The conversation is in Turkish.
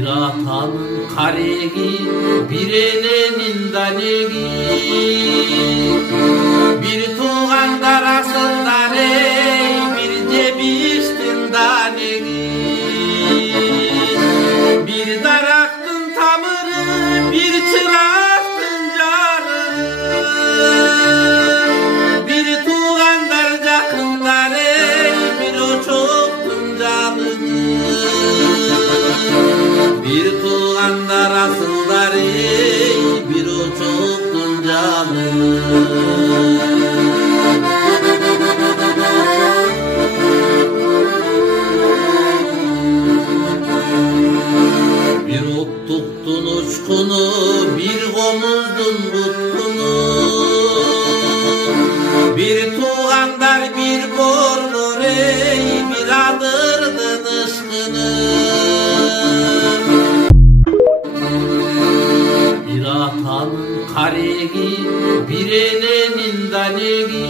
Bir atanın karegi, bir elenin danegi, bir tuğandar asıldan ey, bir cebiştin danegi, bir daraktın tamırı, bir çıraktın canı, bir tuğandar cakından ey, bir o çoktun canı. Bir tuğandar asıllar ey, bir o çoktun canı. Bir ot tuttun uçkunu, bir gomuzdun kutkunu, bir tuğandar bir bordur ey, bir adırdın ışkını. Bir atanın karegi, bir elenin danegi,